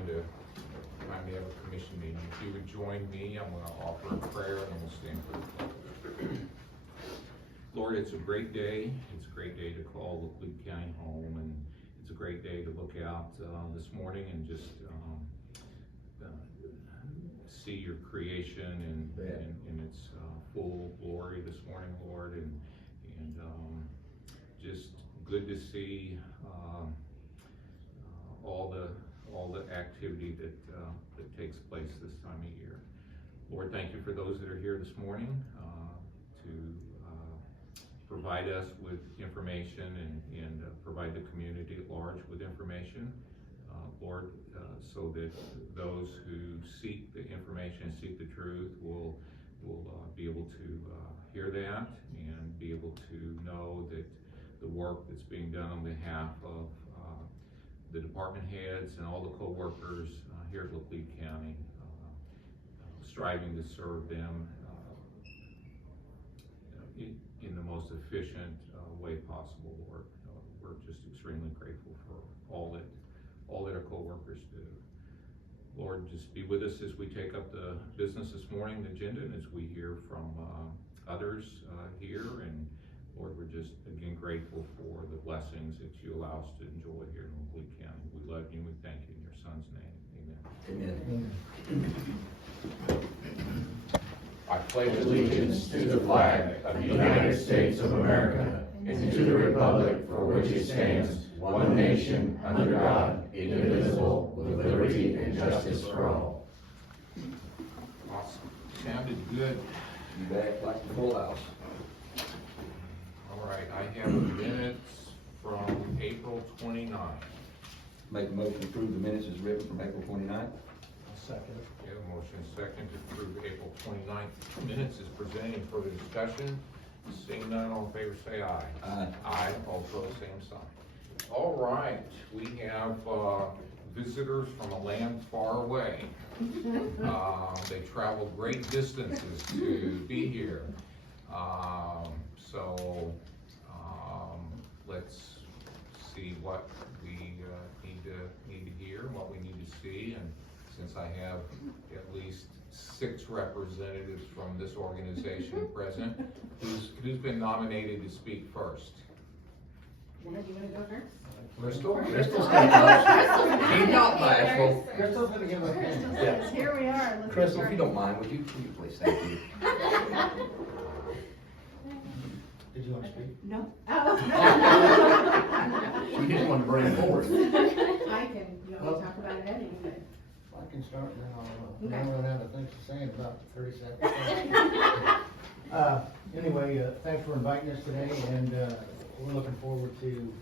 time to have a commission meeting. If you would join me, I'm going to offer a prayer and then we'll stand for the pledge. Lord, it's a great day. It's a great day to call Laclede County home, and it's a great day to look out this morning and just see your creation in its full glory this morning, Lord, and just good to see all the activity that takes place this time of year. Lord, thank you for those that are here this morning to provide us with information and provide the community at large with information, Lord, so that those who seek the information and seek the truth will be able to hear that and be able to know that the work that's being done on behalf of the department heads and all the co-workers here at Laclede County, striving to serve them in the most efficient way possible, Lord. We're just extremely grateful for all that our co-workers do. Lord, just be with us as we take up the business this morning, the agenda, and as we hear from others here. And Lord, we're just again grateful for the blessings that you allow us to enjoy here in Laclede County. We love you and we thank you in your son's name. Amen. Amen. I pledge Allegiance to the flag of the United States of America and to the republic for which it stands, one nation, under God, indivisible, with liberty and justice for all. Awesome. Sounded good. You back like the full house. All right, I have minutes from April 29th. Make a motion to approve the minutes as written from April 29th. Second. We have a motion second to approve April 29th minutes is presented. Any further discussion? Seeing none, all in favor say aye. Aye. Aye, all opposed, same sign. All right, we have visitors from a land far away. They traveled great distances to be here. So let's see what we need to hear, what we need to see, and since I have at least 6 representatives from this organization present, who's been nominated to speak first? You want to go first? Crystal? Crystal's He's not bashful. Crystal's gonna give a Yeah. Here we are. Let's Crystal, start. if you don't mind, would you please, thank you. Did you want to speak? No. You just want to bring it forward. I can, you want me to talk about it anyway? I can start and then I'll, Okay. then we'll have a thing to say in about 30 seconds. Anyway, thanks for inviting us today, and we're looking forward to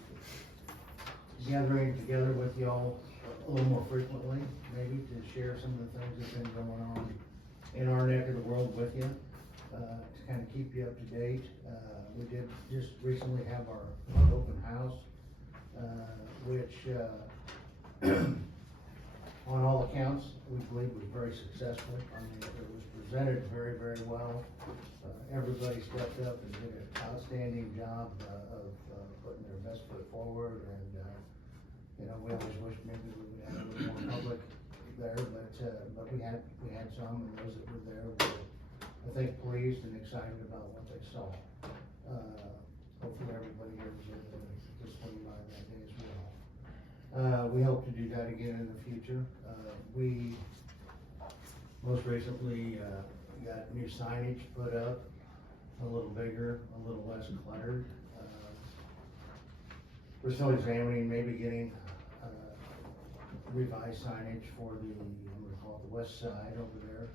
gathering together with y'all a little more frequently, maybe to share some of the things that's been going on in our neck of the world with you, to kind of keep you up to date. We did just recently have our open house, which on all accounts, we believe was very successful. I mean, it was presented very, very well. Everybody stepped up and did an outstanding job of putting their best foot forward, and you know, we always wish maybe we would have a little more public there, but we had some, and those that were there were, I think, pleased and excited about what they saw. Hopefully everybody here was able to swing by that day as well. We hope to do that again in the future. We most recently got new signage put up, a little bigger, a little less cluttered. We're still examining maybe getting revised signage for the, I'm gonna call it the west side over there.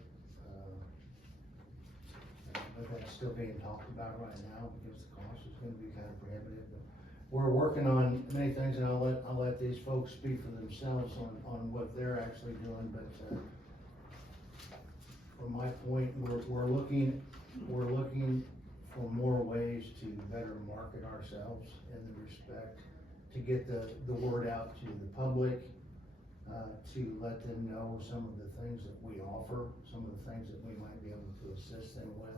But that's still being talked about right now because the cost is gonna be kind of prohibitive. But we're working on many things, and I'll let these folks speak for themselves on what they're actually doing, but from my point, we're looking for more ways to better market ourselves in the respect to get the word out to the public, to let them know some of the things that we offer, some of the things that we might be able to assist them with.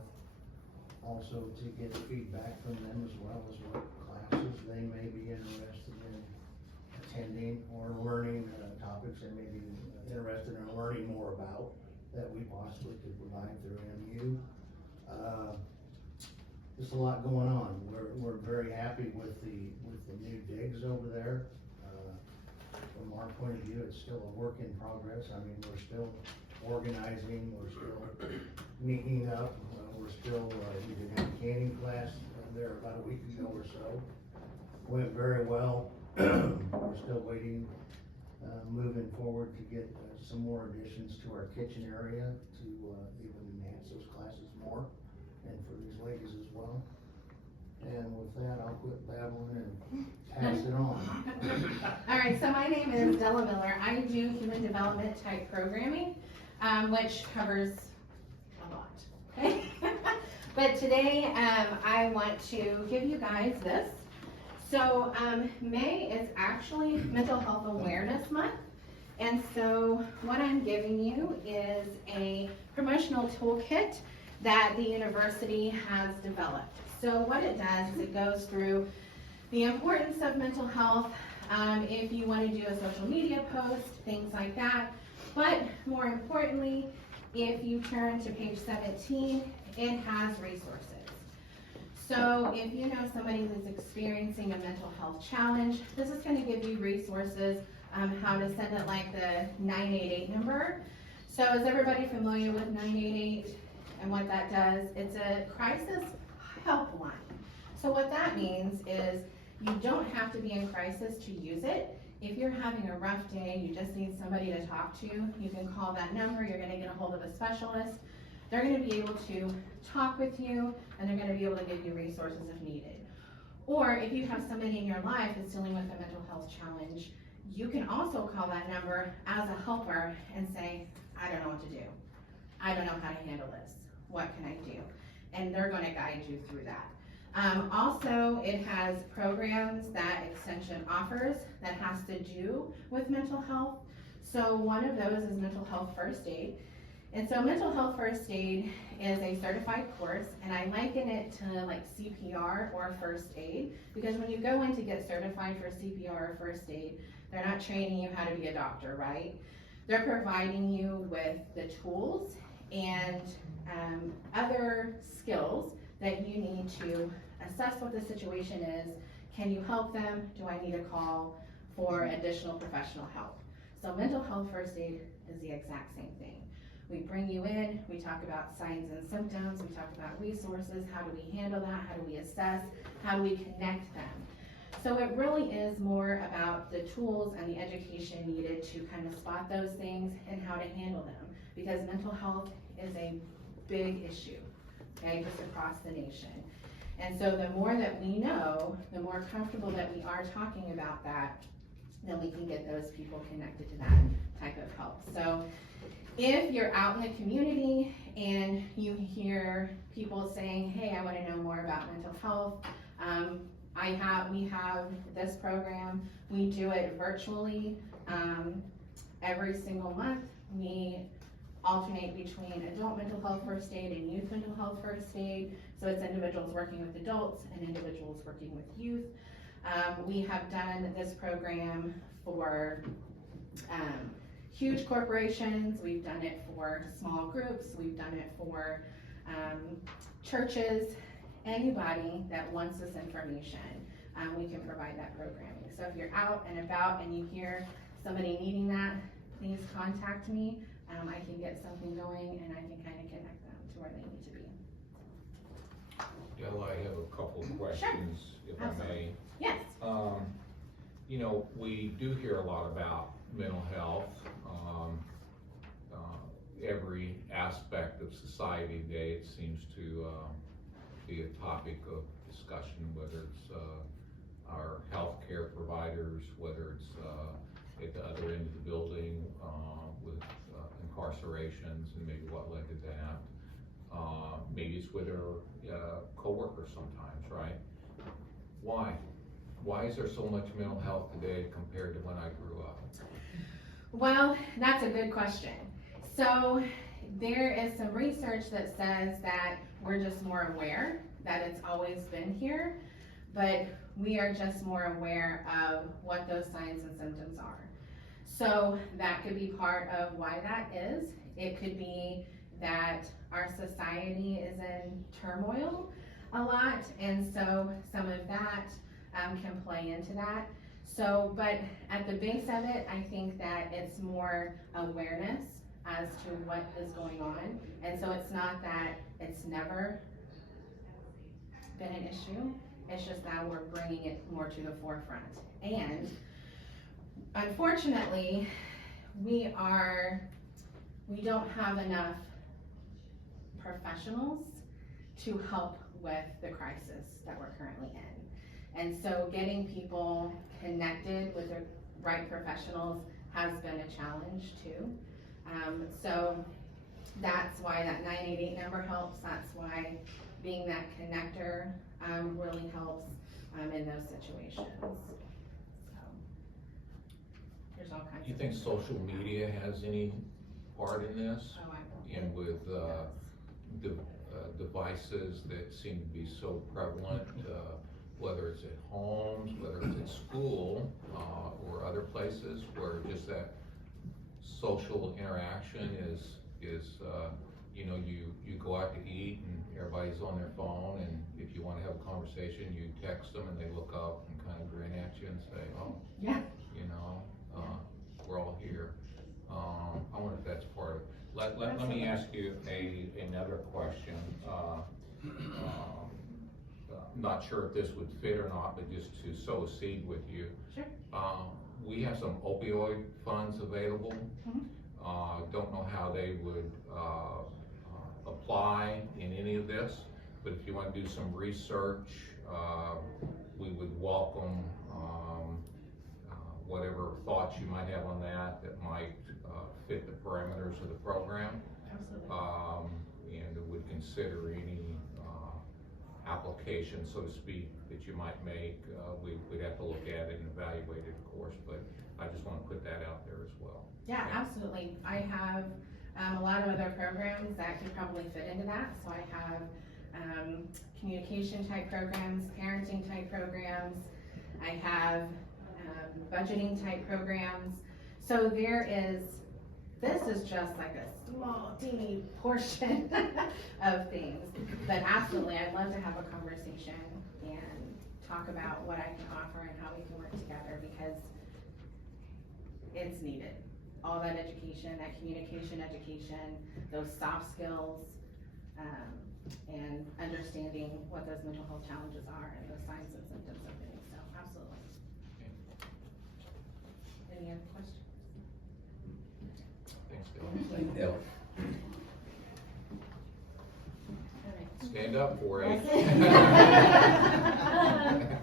Also to get feedback from them as well as what classes they may be interested in attending or learning topics they may be more about that we possibly could provide through MU. Just a lot going on. We're very happy with the new digs over there. From our point of view, it's still a work in progress. I mean, we're still organizing, we're still meeting up, we're still, we did have a canning class there about a week ago or so. Went very well. We're still waiting, moving forward to get some more additions to our kitchen area to even enhance those classes more, and for these ladies as well. And with that, I'll quit babbling and pass it on. All right, so my name is Della Miller. I do human development type programming, which covers a lot. Okay? But today, I want to give you guys this. So May is actually Mental Health Awareness Month. And so what I'm giving you is a promotional toolkit that the university has developed. So what it does is it goes through the importance of mental health, if you want to do a social media post, things like that. But more importantly, if you turn to page 17, it has resources. So if you know somebody that's experiencing a mental health challenge, this is going to give you resources, how to send it, like the 988 number. So is everybody familiar with 988 and what that does? It's a crisis helpline. So what that means is you don't have to be in crisis to use it. If you're having a rough day, you just need somebody to talk to, you can call that number, you're going to get a hold of a specialist. They're going to be able to talk with you, and they're going to be able to give you resources if needed. Or if you have somebody in your life that's dealing with a mental health challenge, you can also call that number as a helper and say, I don't know what to do. I don't know how to handle this. What can I do? And they're going to guide you through that. Also, it has programs that Extension offers that has to do with mental health. So one of those is mental health first aid. And so mental health first aid is a certified course, and I liken it to like CPR or first aid, because when you go in to get certified for CPR or first aid, they're not training you how to be a doctor, right? They're providing you with the tools and other skills that you need to assess what the situation is. Can you help them? Do I need a call for additional professional help? So mental health first aid is the exact same thing. We bring you in, we talk about signs and symptoms, we talk about resources, how do we handle that, how do we assess, how do we connect them. So it really is more about the tools and the education needed to kind of spot those things and how to handle them, because mental health is a big issue, okay, just across the nation. And so the more that we know, the more comfortable that we are talking about that, then we can get those people connected to that type of help. So if you're out in the community and you hear people saying, hey, I want to know more about mental health, we have this program. We do it virtually every single month. We alternate between adult mental health first aid and youth mental health first aid. So it's individuals working with adults and individuals working with youth. We have done this program for huge corporations, we've done it for small groups, we've done it for churches, anybody that wants this information, we can provide that programming. So if you're out and about and you hear somebody needing that, please contact me. I can get something going and I can kind of connect them to where they need to be. Della, I have a couple of questions, if I may. Yes. You know, we do hear a lot about mental health. Every aspect of society today, it seems to be a topic of discussion, whether it's our healthcare providers, whether it's at the other end of the building with incarcerations and maybe what led to that. Maybe it's with our coworkers sometimes, right? Why is there so much mental health today compared to when I grew up? Well, that's a good question. So there is some research that says that we're just more aware that it's always been here, but we are just more aware of what those signs and symptoms are. So that could be part of why that is. It could be that our society is in turmoil a lot, and so some of that can play into that. So, but at the base of it, I think that it's more awareness as to what is going on. And so it's not that it's never been an issue, it's just that we're bringing it more to the forefront. And unfortunately, we don't have enough professionals to help with the crisis that we're currently in. And so getting people connected with the right professionals has been a challenge too. So that's why that 988 number helps. That's why being that connector really helps in those situations. So there's all kinds You of think things. social media has any part in this? Oh, And with devices that seem to be so prevalent, whether it's at homes, whether it's at school, or other places where just that social interaction is you know, you go out to eat and everybody's on their phone, and if you wanna have a conversation, you text them and they look up and kind of grin at you and say, oh, Yeah. you know, we're all here. I wonder if that's part of it. Let me ask you another question. Not sure if this would fit or not, but just to sow a seed with you. Sure. We have some opioid funds available. Don't know how they would apply in any of this, but if you want to do some research, we would welcome whatever thoughts you might have on that might fit the parameters of the program. Absolutely. And would consider any application, so to speak, that you might make. We'd have to look at it and evaluate it, of course, but I just want to put that out there as well. Yeah, absolutely. I have a lot of other programs that could probably fit into that. So I have communication type programs, parenting type programs. I have budgeting type programs. So this is just like a small, teeny portion of things. But absolutely, I'd love to have a conversation and talk about what I can offer and how we can work together, because it's needed. All that education, that communication education, those soft skills, and understanding what those mental health challenges are and those signs and symptoms of things. So absolutely. Any other questions? Thanks, Della. Della. Stand up for it.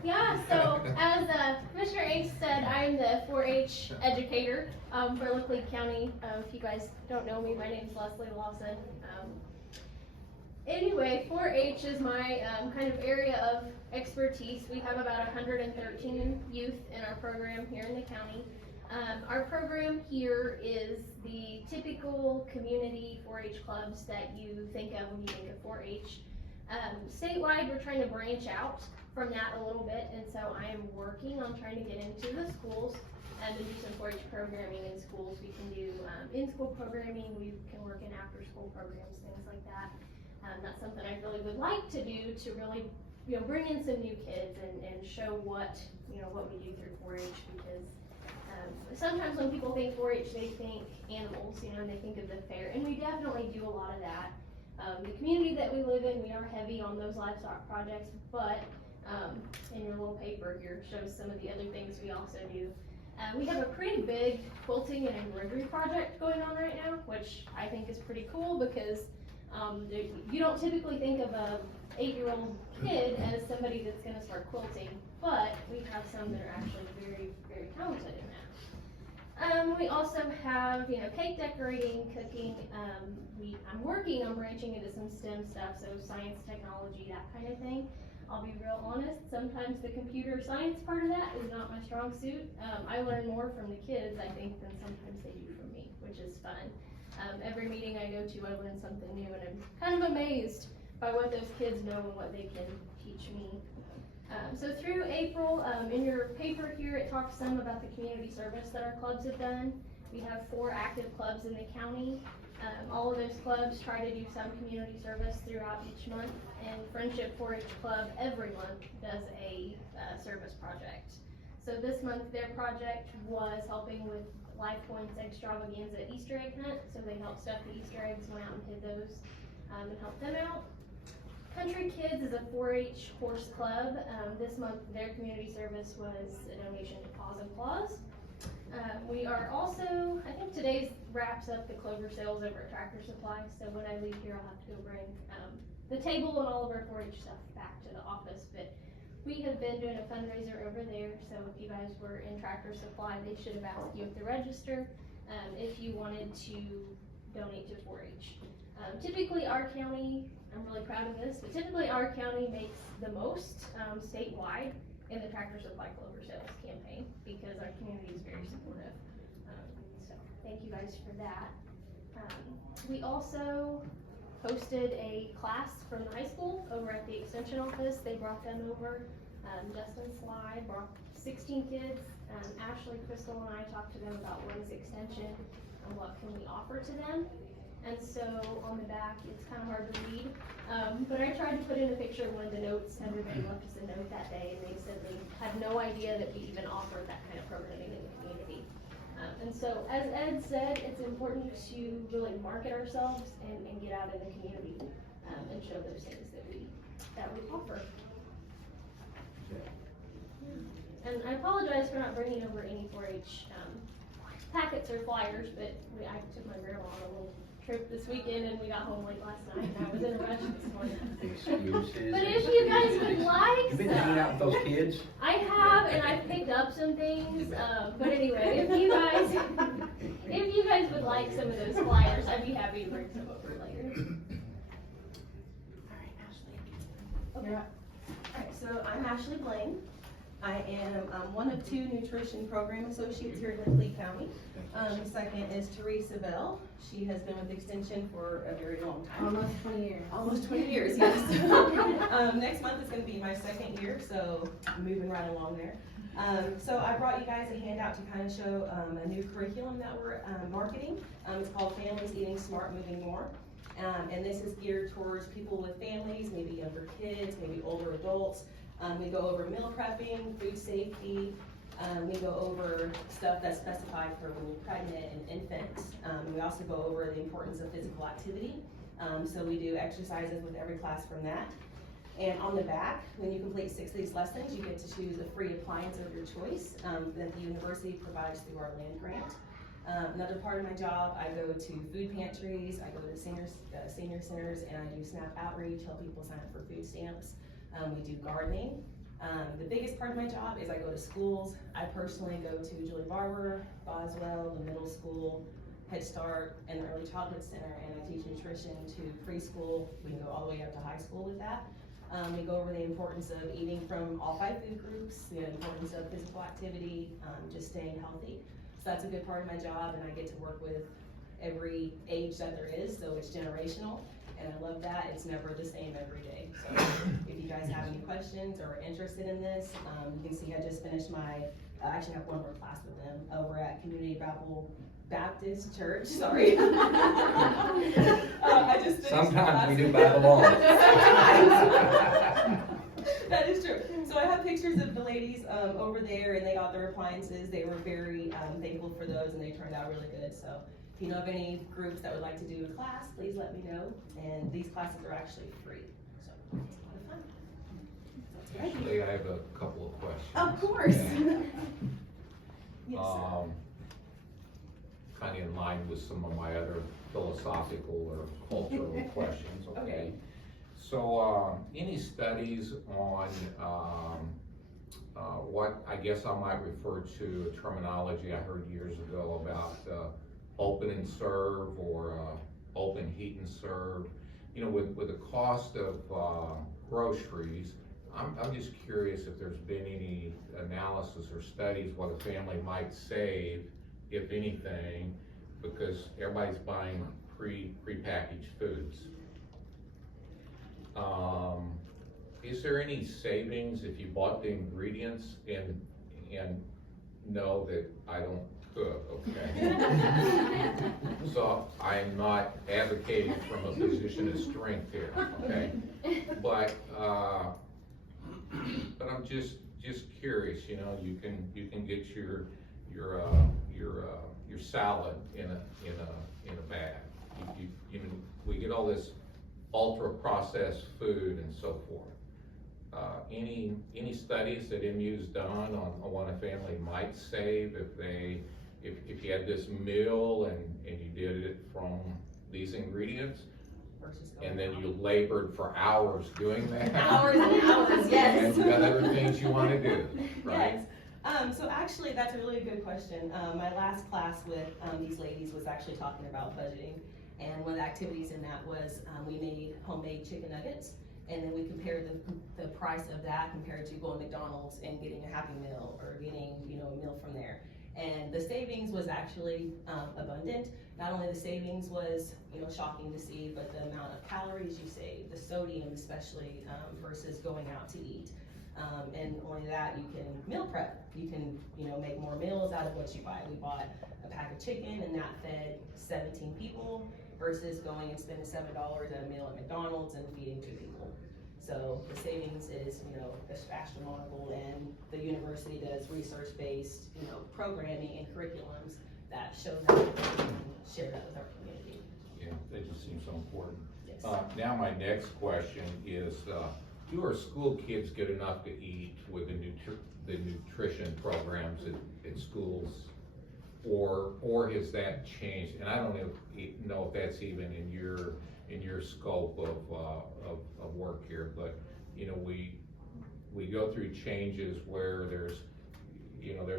Yeah, so as Commissioner Angst said, I'm the 4-H educator for Laclede County. If you guys don't know me, my name's Lawson. Anyway, 4-H is my kind of area of expertise. We have about 113 youth in our program here in the county. Our program here is the typical community 4-H clubs that you think of when you think of 4-H. Statewide, we're trying to branch out from that a little bit, and so I am working on trying to get into the schools and to do some 4-H programming in schools. We can do in-school programming, we can work in after-school programs, things like that. That's something I really would like to do to really, bring in some new kids and show what we do through 4-H, because sometimes when people think 4-H, they think animals, and they think of the fair, and we definitely do a lot of that. The community that we live in, we are heavy on those livestock projects, but in your little paper here shows some of the other things we also do. We have a pretty big quilting and embroidery project going on right now, which I think is pretty cool, because you don't typically think of a 8-year-old kid as somebody that's going to start quilting, but we have some that are actually very, very talented in that. We also have, cake decorating, cooking. I'm working on branching into some STEM stuff, so science, technology, that kind of thing. I'll be real honest, sometimes the computer science part of that is not my strong suit. I learn more from the kids, I think, than sometimes they do from me, which is fun. Every meeting I go to, I learn something new, and I'm kind of amazed by what those kids know and what they can teach me. So through April, in your paper here, it talks some about the community service that our clubs have done. We have 4 active clubs in the county. All of those clubs try to do some community service throughout each month, and Friendship 4-H Club every month does a service project. So this month their project was helping with Life Point's extravaganza Easter egg hunt, so they helped stuff the Easter eggs, went out and hid those, and helped them out. Country Kids is a 4-H horse club. This month their community service was a donation to Paws and Claws. We are also, I think today's wraps up the Clover sales over at Tractor Supply, so when I leave here I'll have to go bring the table and all of our 4-H stuff back to the office, but we have been doing a fundraiser over there, so if you guys were in Tractor Supply, they should have asked you at the register if you wanted to donate to 4-H. Typically our county, I'm really proud of this, but typically our county makes the most statewide in the Tractor Supply Clover sales campaign because our community is very supportive. So thank you guys for that. We also hosted a class from the high school over at the extension office. They brought them over. Justin Sly brought 16 kids. Ashley, Crystal, and I talked to them about what is extension and what can we offer to them. And so on the back, it's kind of hard to read, but I tried to put in a picture of one of the notes. Everybody left us a note that day, and they said they had no idea that we even offered that kind of programming in the community. And so, as Ed said, it's important to really market ourselves and get out in the community and show those things that we offer. And I apologize for not bringing over any 4-H packets or flyers, but I took my grandma on a little trip this weekend and we got home late last night and I was in a rush this morning. Excuses. But if you guys would like You've been hanging out with those kids? I have, and I've picked up some things, but anyway, if you guys would like some of those flyers, I'd be happy to bring some over later. All right, Ashley. Okay. You're up. All right, so I'm Ashley Blain. I am one of 2 nutrition program associates here in Laclede County. The second is Teresa Bell. She has been with Extension for a very long time. Almost 20 years. Almost 20 years, yes. Next month is going to be my 2nd year, so I'm moving right along there. So I brought you guys a handout to kind of show a new curriculum that we're marketing. It's called Families Eating Smart, Moving More. And this is geared towards people with families, maybe younger kids, maybe older adults. We go over meal prepping, food safety. We go over stuff that's specified for when you're pregnant and infants. We also go over the importance of physical activity. So we do exercises with every class from that. And on the back, when you complete 6 of these lessons, you get to choose a free appliance of your choice that the university provides through our land grant. Another part of my job, I go to food pantries, I go to senior centers, and I do SNAP outreach, help people sign up for food stamps. We do gardening. The biggest part of my job is I go to schools. I personally go to Julie Barber, Boswell, the middle school, Head Start, and the Early Childhood Center, and I teach nutrition to preschool. We can go all the way up to high school with that. We go over the importance of eating from all 5 food groups, the importance of physical activity, just staying healthy. So that's a good part of my job, and I get to work with every age that there is, so it's generational. And I love that. It's never the same every day. So if you guys have any questions or are interested in this, you can see I just finished I actually have one more class with them over at Community Baptist Church, sorry. I just finished Sometimes we do Babylon. That is true. So I have pictures of the ladies over there, and they got their appliances. They were very thankful for those, and they turned out really good. So if you know of any groups that would like to do a class, please let me know. And these classes are actually free, so it's a lot of fun. Actually, I have a couple of questions. Of course. Yeah. Yes, sir. Kind of in line with some of my other philosophical or cultural questions, okay? Okay. So, any studies on what I guess I might refer to a terminology I heard years ago about open and serve or open heat and serve? You know, with the cost of groceries, I'm just curious if there's been any analysis or studies what a family might save, if anything, because everybody's buying prepackaged foods. is there any savings if you bought the ingredients and know that I don't cook, okay? So I'm not advocating from a position of strength here, okay? But I'm just curious, you know, you can get your salad in a bag. You know, we get all this ultra processed food and so forth. Any studies that MU's done on what a family might save if you had this meal and you did it from these ingredients? Versus going And then out. you labored for hours doing that? Hours and hours, yes. And you got other things you wanna do, right? Yes. So actually, that's a really good question. My last class with these ladies was actually talking about budgeting. And one of the activities in that was we made homemade chicken nuggets. And then we compared the price of that compared to going to McDonald's and getting a Happy Meal or getting, you know, a meal from there. And the savings was actually abundant. Not only the savings was, you know, shocking to see, but the amount of calories you save, the sodium especially, versus going out to eat. And only that, you can meal prep. You can, you know, make more meals out of what you buy. We bought a pack of chicken and that fed 17 people versus going and spending $7 at a meal at McDonald's and feeding 2 people. So the savings is, you know, astronomical, and the university does research-based, you know, programming and curriculums that show that we can share that with our community. Yeah, they just seem so important. Yes. Now my next question is, do our school kids get enough to eat with the nutrition programs at schools? Or has that changed? And I don't know if that's even in your scope of work here, but you know, we go through changes where there's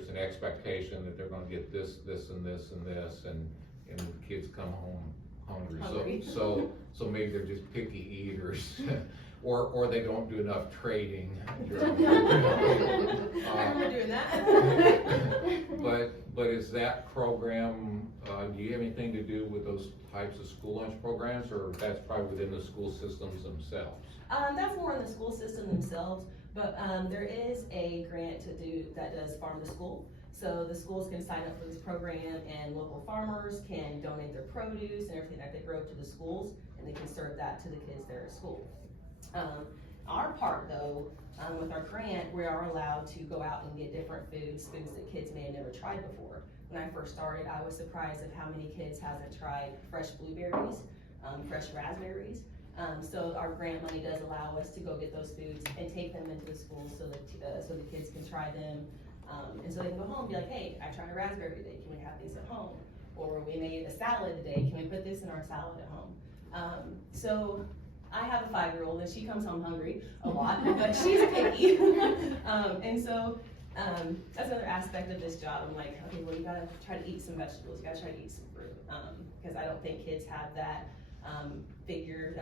an expectation that they're gonna get this, and this, and this, and kids come home hungry. So maybe they're just picky eaters, or they don't do enough trading. I remember doing that. But is that program, do you have anything to do with those types of school lunch programs, or that's probably within the school systems themselves? That's more in the school system themselves, but there is a grant that does farm to school. So the schools can sign up for this program, and local farmers can donate their produce and everything that they grow to the schools, and they can serve that to the kids there at school. Our part though, with our grant, we are allowed to go out and get different foods that kids may have never tried before. When I first started, I was surprised at how many kids haven't tried fresh blueberries, fresh raspberries. So our grant money does allow us to go get those foods and take them into the schools so the kids can try them. And so they can go home and be like, hey, I tried a raspberry today, can we have these at home? Or we made a salad today, can we put this in our salad at home? So I have a 5-year-old and she comes home hungry a lot, but she's picky. And so that's another aspect of this job. I'm like, okay, well, you gotta try to eat some vegetables, you gotta try to eat some fruit. Because I don't think kids have that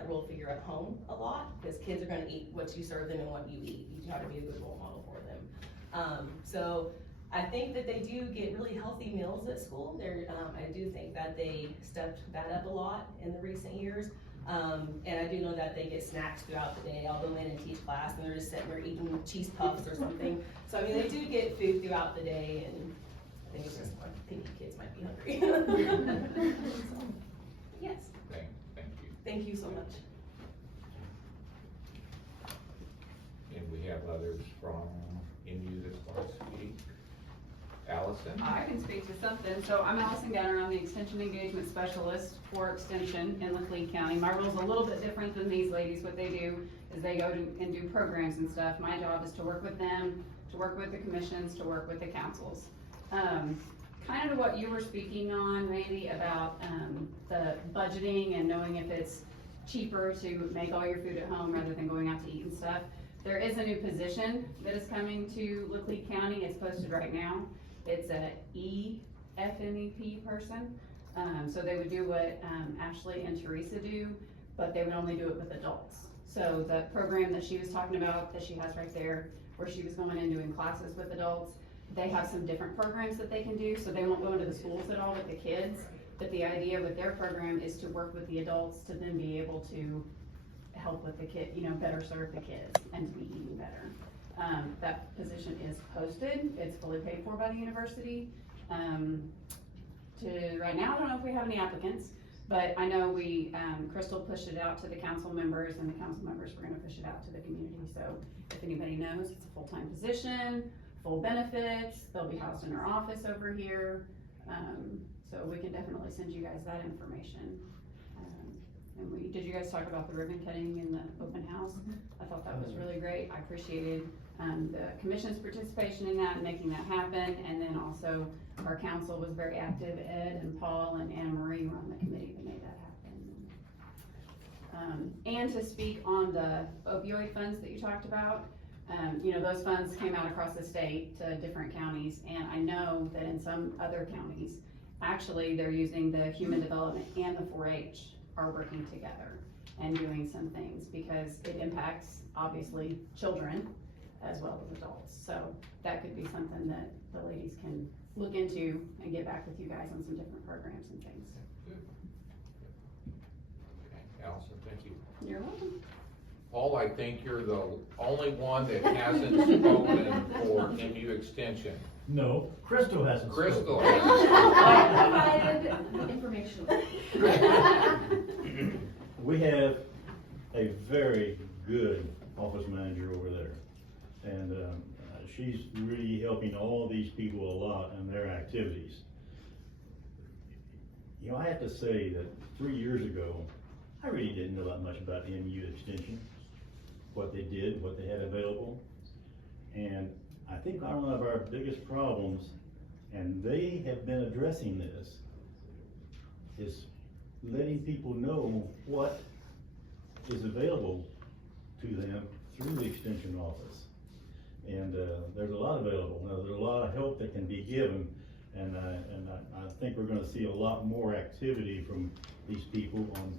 rule figure at home a lot, because kids are gonna eat what you serve them and what you eat. You try to be a good role model for them. So I think that they do get really healthy meals at school. I do think that they stepped that up a lot in the recent years. And I do know that they get snacks throughout the day. I'll go in and teach class and they're just sitting there eating cheese puffs or something. So I mean, they do get food throughout the day, and I think it's just I think kids might be hungry. So, yes. Thank you. Thank you so much. And we have others from MU that want to speak. Allison? I can speak to something. So I'm Allison Gunter. I'm the Extension Engagement Specialist for Extension in Laclede County. My role's a little bit different than these ladies. What they do is they go and do programs and stuff. My job is to work with them, to work with the commissions, to work with the councils. Kind of to what you were speaking on, Randy, about the budgeting and knowing if it's cheaper to make all your food at home rather than going out to eat and stuff. There is a new position that is coming to Laclede County. It's posted right now. It's a EFMEP person. So they would do what Ashley and Teresa do, but they would only do it with adults. So the program that she was talking about, that she has right there, where she was going and doing classes with adults, they have some different programs that they can do, so they won't go into the schools at all with the kids. But the idea with their program is to work with the adults to then be able to help with the kid, better serve the kids and to be eating better. That position is posted, it's fully paid for by the university. Right now, I don't know if we have any applicants, but I know Crystal pushed it out to the council members, and the council members were gonna push it out to the community, so if anybody knows, it's a full-time position, full benefits, they'll be housed in our office over here, so we can definitely send you guys that information. And did you guys talk about the ribbon cutting in the open house? I thought that was really great, I appreciated the commission's participation in that and making that happen, and then also our council was very active. Ed and Paul and Anna Marie were on the committee that made that happen. And to speak on the opioid funds that you talked about, those funds came out across the state to different counties, and I know that in some other counties, actually they're using the human development and the 4-H are working together and doing some things because it impacts obviously children as well as adults. So that could be something that the ladies can look into and get back with you guys on some different programs and things. Good. Okay, Allison, thank you. You're welcome. Paul, I think you're the only one that hasn't spoken for MU extension. No, Crystal hasn't spoken. Crystal. I provided the information. We have a very good office manager over there. And she's really helping all these people a lot in their activities. I have to say that 3 years ago, I really didn't know that much about the MU extension, what they did, what they had available. And I think one of our biggest problems, and they have been addressing this, is letting people know what is available to them through the extension office. And there's a lot available. There's a lot of help that can be given, and I think we're going to see a lot more activity from these people on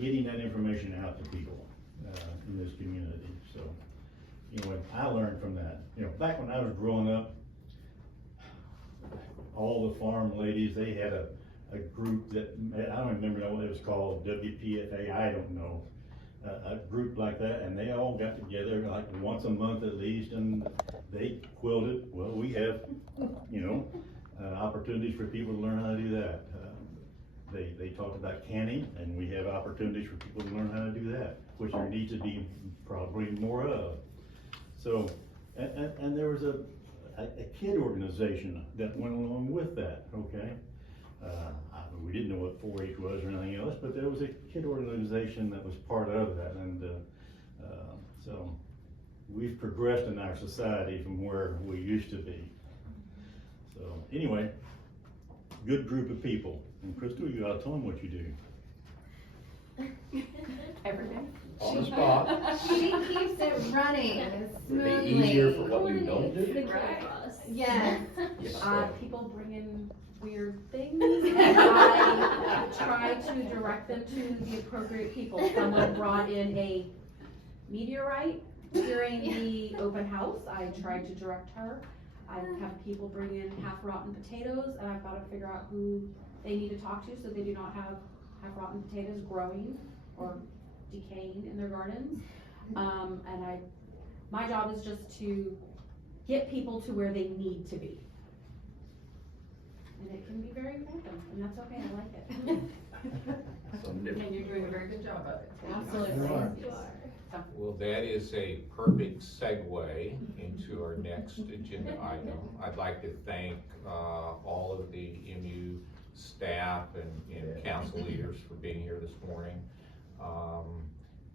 getting that information out to people in this community. So, I learned from that. Back when I was growing up, all the farm ladies, they had a group that, I don't remember what it was called, WPFA, I don't know. A group like that, and they all got together like once a month at least, and they quilted. Well, we have, opportunities for people to learn how to do that. They talked about canning, and we have opportunities for people to learn how to do that, which there needs to be probably more of. So, and there was a kid organization that went along with that, okay? We didn't know what 4-H was or anything else, but there was a kid organization that was part of that, and so we've progressed in our society from where we used to be. So anyway, good group of people. And Crystal, you gotta tell them what you do. Everything. On the spot. She keeps it running It'd smoothly. be easier for what we don't do. The kill Right. us. Yes. Yes, People bring in weird things, and I try to direct them to the appropriate people. Someone brought in a meteorite during the open house. I tried to direct her. I have people bring in half-rotten potatoes, and I've got to figure out who they need to talk to so they do not have half-rotten potatoes growing or decaying in their gardens. My job is just to get people to where they need to be. And it can be very random, and that's okay, I like it. Something different. And you're doing a very good job of it. Absolutely. You are. You are. Well, that is a perfect segue into our next agenda item. I'd like to thank all of the MU staff and council leaders for being here this morning.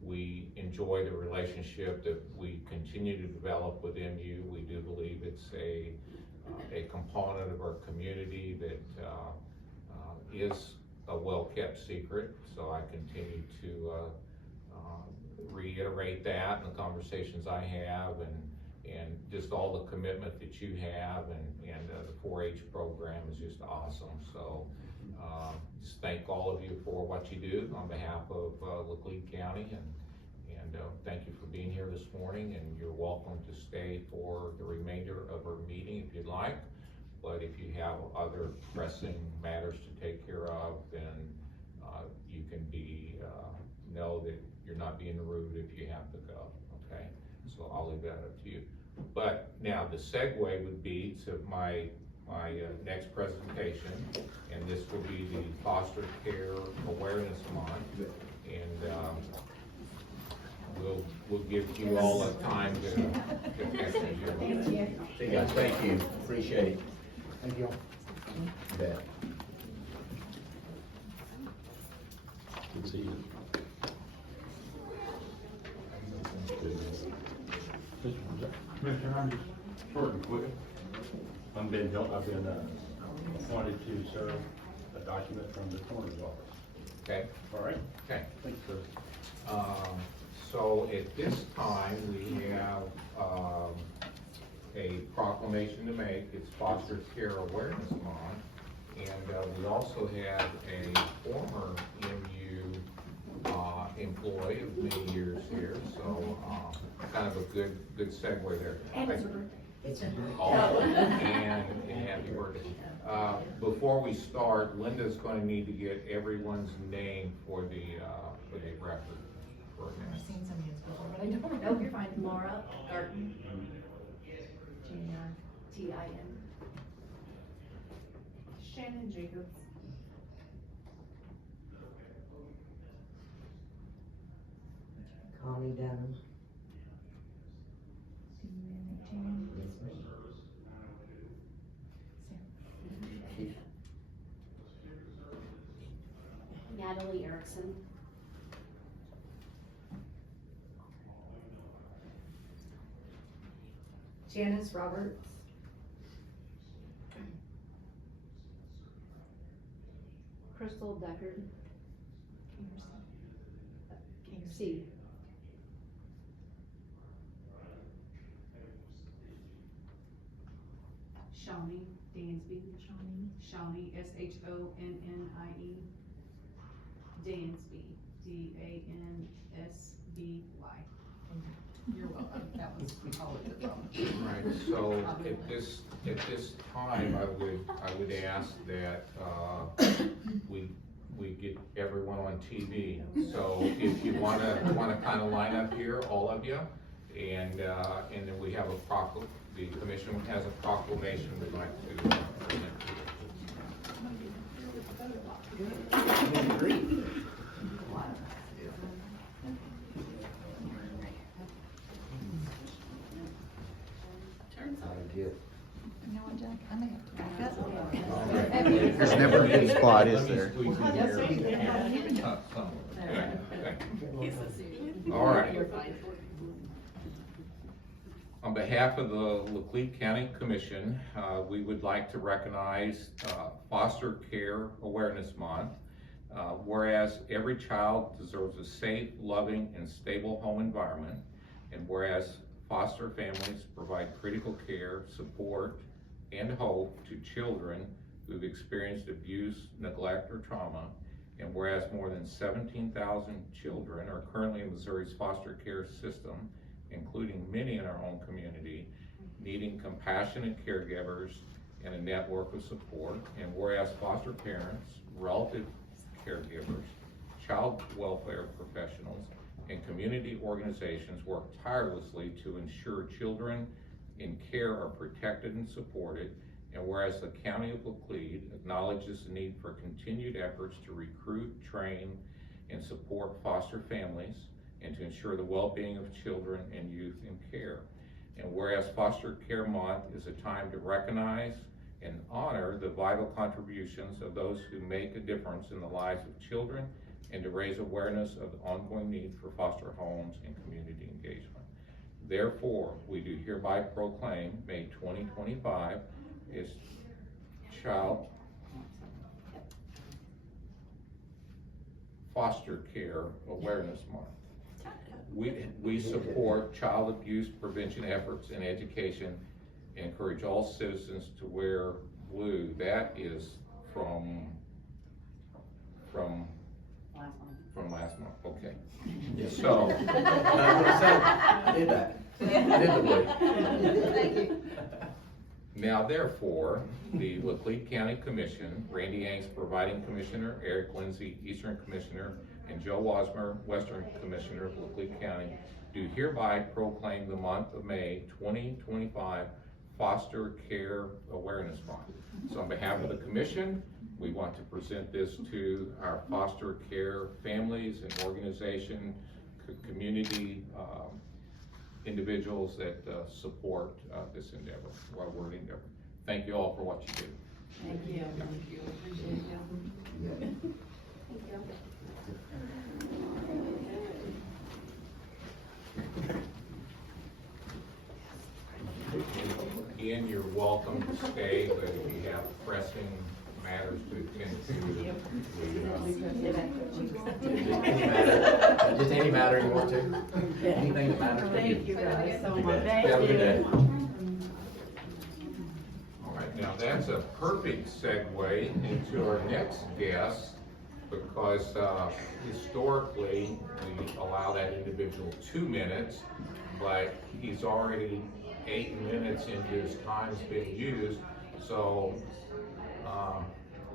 We enjoy the relationship that we continue to develop with MU. We do believe it's a component of our community that is a well-kept secret, so I continue to reiterate that in the conversations I have, and just all the commitment that you have, and the 4-H program is just awesome. So just thank all of you for what you do on behalf of Laclede County, and thank you for being here this morning, and you're welcome to stay for the remainder of our meeting if you'd like. But if you have other pressing matters to take care of, then you can know that you're not being rude if you have to go, okay? So I'll leave that up to you. But now the segue would be to my next presentation, and this will be the Foster Care Awareness Month. And we'll give you all a time to answer your. See you guys, thank you, appreciate it. Thank you. You bet. Good to see you. Commissioner, I'm just short and quick. I've been appointed to serve a document from the coroner's office. Okay, All right? okay. Thanks, sir. So at this time, we have a proclamation to make. It's Foster Care Awareness Month. And we also have a former MU employee of many years here, so kind of a good segue there. And it's her birthday. It's and happy birthday. Before we start, Linda's going to need to get everyone's name for the record. I've seen some names before, but I don't remember. Nope, you're fine. Laura Gartin. Tin. Shannon Jacobs. Connie Dunham. Natalie Erickson. Janice Roberts. Crystal Deckard. C. Shawnee Dansby. Shawnee, S-H-O-N-N-I-E. Dansby, D-A-N-S-B-Y. You're welcome. That was, we call it the phone. Right, so at this time, I would ask that, we get everyone on TV. So if you wanna kind of line up here, all of you, and then we have the commission has a proclamation we'd like to present to you. You know what, Jack? I may have to back up. There's never a good spot, is there? All right. On behalf of the Laclede County Commission, we would like to recognize Foster Care Awareness Month. Whereas every child deserves a safe, loving, and stable home environment, and whereas foster families provide critical care, support, and hope to children who've experienced abuse, neglect, or trauma, and whereas more than 17,000 children are currently in Missouri's foster care system, including many in our own community, needing compassionate caregivers and a network of support, and whereas foster parents, relative caregivers, child welfare professionals, and community organizations work tirelessly to ensure children in care are protected and supported, and whereas the County of Laclede acknowledges the need for continued efforts to recruit, train, and support foster families, and to ensure the well-being of children and youth in care. And whereas Foster Care Month is a time to recognize and honor the vital contributions of those who make a difference in the lives of children, and to raise awareness of the ongoing need for foster homes and community engagement. Therefore, we do hereby proclaim May 2025 is Child Foster Care Awareness Month. We support child abuse prevention efforts and education, and encourage all citizens to wear blue. That is from last month, okay. So. I did that. I did the blue. Thank you. Now therefore, the Laclede County Commission, Randy Angst, Presiding Commissioner, Erik, Lindsey, Eastern Commissioner, and Joe Wasmer, Western Commissioner of Laclede County, do hereby proclaim the month of May 2025 Foster Care Awareness Month. So on behalf of the Commission, we want to present this to our foster care families and organization, community individuals that support this endeavor, our word endeavor. Thank you all for what you do. Thank you. Thank you. Appreciate you. Ian, you're welcome to stay, but if you have pressing matters to attend to, Just any matter you want to. Anything that matters. Thank you guys so You much. bet. Have a good day. all right, now that's a perfect segue into our next guest, because historically, we allow that individual 2 minutes, but he's already 8 minutes into his time's been used, so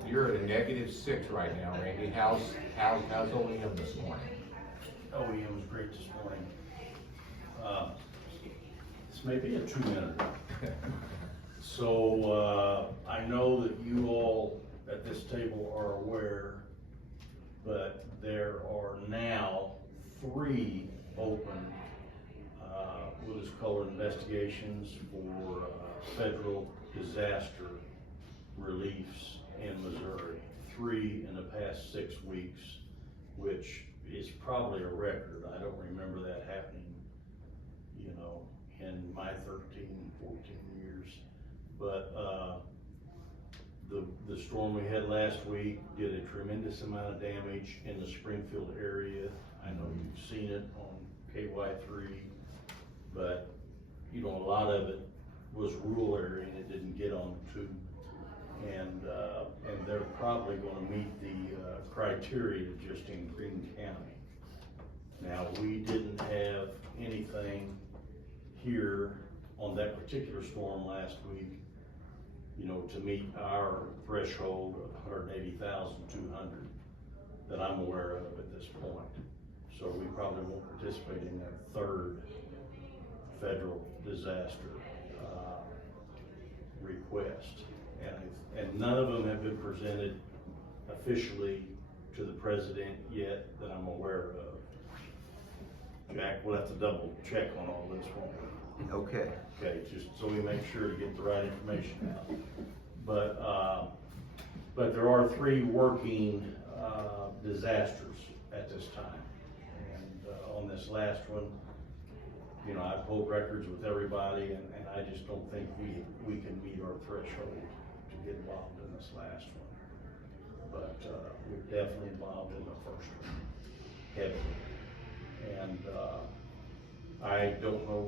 you're at a -6 right now, Randy. How's OEM this morning? OEM was great this morning. This may be a 2-minute. So, I know that you all at this table are aware, but there are now 3 open, we'll just call it investigations for federal disaster reliefs in Missouri. 3 in the past 6 weeks, which is probably a record. I don't remember that happening, you know, in my 13, 14 years. But the storm we had last week did a tremendous amount of damage in the Springfield area. I know you've seen it on KY3, but you know, a lot of it was rural area and it didn't get on the tube. And they're probably gonna meet the criteria just in Greene County. Now, we didn't have anything here on that particular storm last week, you know, to meet our threshold of 180,200 that I'm aware of at this point. So we probably won't participate in that 3rd federal disaster request. And none of them have been presented officially to the president yet that I'm aware of. Jack, we'll have to double check on all this, won't we? Okay. Okay, just so we make sure to get the right information out. But there are 3 working disasters at this time. And on this last one, you know, I pulled records with everybody, and I just don't think we can meet our threshold to get involved in this last one. But we're definitely involved in the first one, heavily. And I don't know